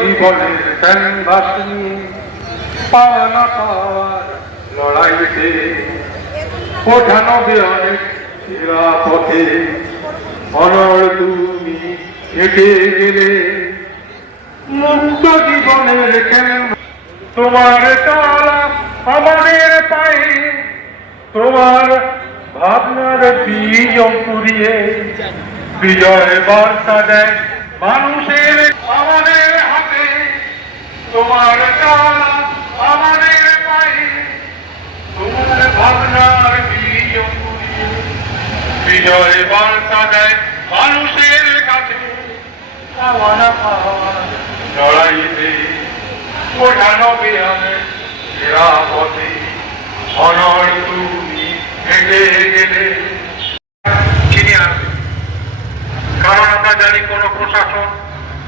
জীবনের ক্যানভাস নিয়ে লড়াইতে ওঠানো পথে তুমি হেঁটে গেলে মুক্ত জীবনের তোমার চলা আমাদের পায়ে তোমার ভাবনার বীজ অঙ্কুরিয়ে বিজয় বার্তা দেয় মানুষের আমাদের হাতে তোমার চলা আমাদের পায়ে তোমার ভাবনার বীজ অঙ্কুরিয়ে বিজয় বার্তা দেয় মানুষের কাছে। পাওয়া না পাওয়া লড়াইতে ওঠানো বিহানে নিরাপদে। অনর তুমি হেঁটে গেলে চিনি আসবে। কারণ আমরা জানি কোনো প্রশাসন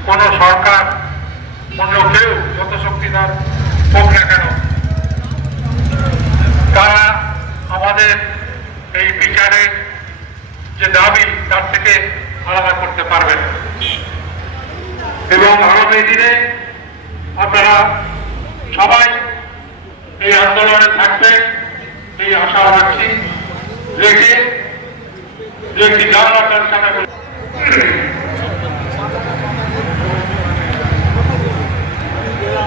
কোনো সরকার অন্য কেউ যত শক্তিধর হোক না কেন, তারা আমাদের এই বিচারের যে দাবি, তার থেকে আলাদা করতে পারবে না। এবং আগামী দিনে আপনারা সবাই এই আন্দোলনে থাকবেন, এই আশা রাখছি রেখে যে কি জানা টেনশনে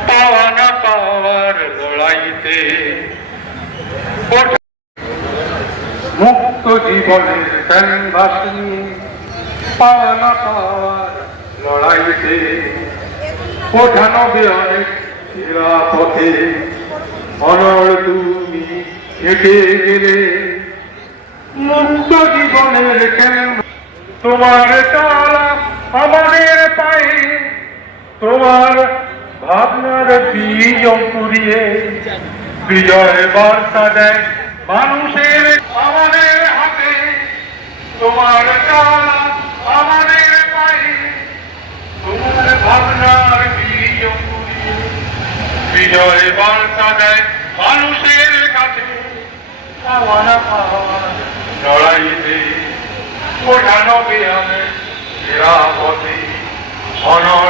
পাওয়া না পাওয়ার মুক্ত জীবনের ক্যানভাস নিয়ে পাওয়া লড়াইতে ওঠানো অনেক পথে অনর তুমি হেঁটে গেলে মুক্ত জীবনের ক্যানভাস তোমার চলা আমাদের পায়ে তোমার ভাবনার বীজ অঙ্কুরিয়ে বিজয় বার্তা দেয় মানুষের আমাদের হাতে। তোমার আমাদের পায়ে। তোমার ভাবনার বীজ অঙ্কুরিয়ে বিজয় বার্তা দেয় মানুষের কাছে। পাওয়া না পাওয়া লড়াইতে ওঠানো বিহানে নিরাপদে। অনর